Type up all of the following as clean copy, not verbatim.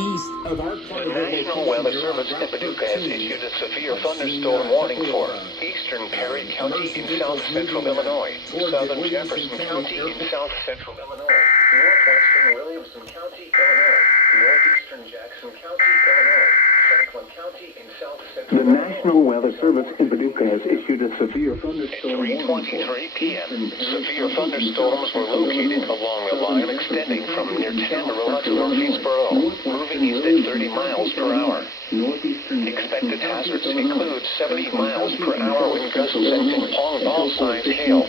east of our The National Weather Service in Paducah has issued a severe thunderstorm warning for eastern Perry County in south-central Illinois, southern Jefferson County in south-central Illinois, northwestern Williamson County, Illinois, northeastern Jackson County, Illinois, Franklin County in south-central The Illinois. National Weather Service in Paducah has issued a severe thunderstorm At 3:23 p.m., severe thunderstorms were located along the line extending from near Tamarack to Murfreesboro, moving east at 30 miles per hour. Expected hazards include 70 miles per hour wind gusts and ping-pong ball-sized hail.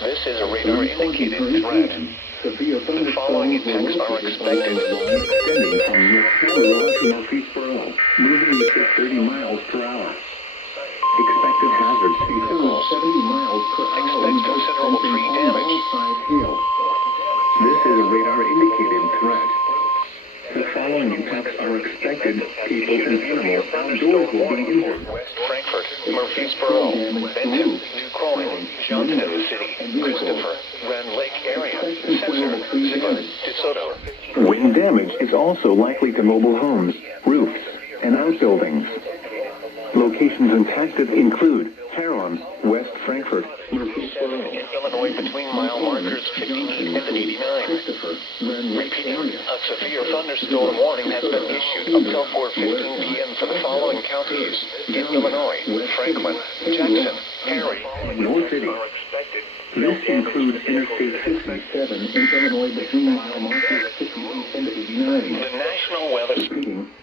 This is a radar-indicated threat. The following impacts are expected. Extending from near Tamarack to Murfreesboro, moving east at 30 miles per hour. Expected hazards include 70 miles per hour. Expect considerable tree damage. Hail. This is a radar-indicated threat. The following impacts are expected. People and animals outdoors will be injured. West Frankfort, Murfreesboro, Benton, New Croydon, Johnson City, Christopher, Grand Lake area, Cesar, Ziegler, DeSoto. Wind damage is also likely to mobile homes, roofs, and outbuildings. Locations impacted include Carillon, West Frankfort, Murfreesboro, In Illinois between mile markers 58 and 89. Repeating, a severe thunderstorm warning has been issued until 4:15 p.m. for the following counties in Illinois, Franklin, Jackson, Perry, North City. This includes Interstate 57 in Illinois between mile markers 58 and 89. The National Weather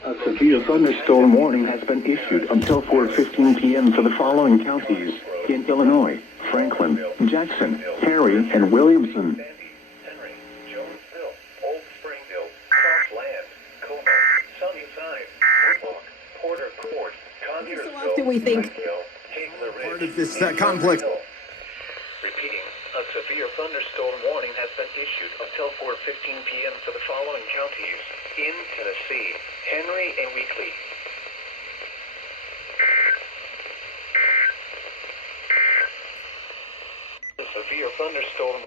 A severe thunderstorm warning has been issued until 4:15 p.m. for the following counties in Illinois, Franklin, Jackson, Perry, and Williamson. Henry, Jonesville, Old Springfield, Southland, Como, Sunnyside, Woodlock, Porter Court, So often we think part of this conflict. Repeating, a severe thunderstorm warning has been issued until 4:15 p.m. for the following counties in Tennessee, Henry and Weakley. A severe thunderstorm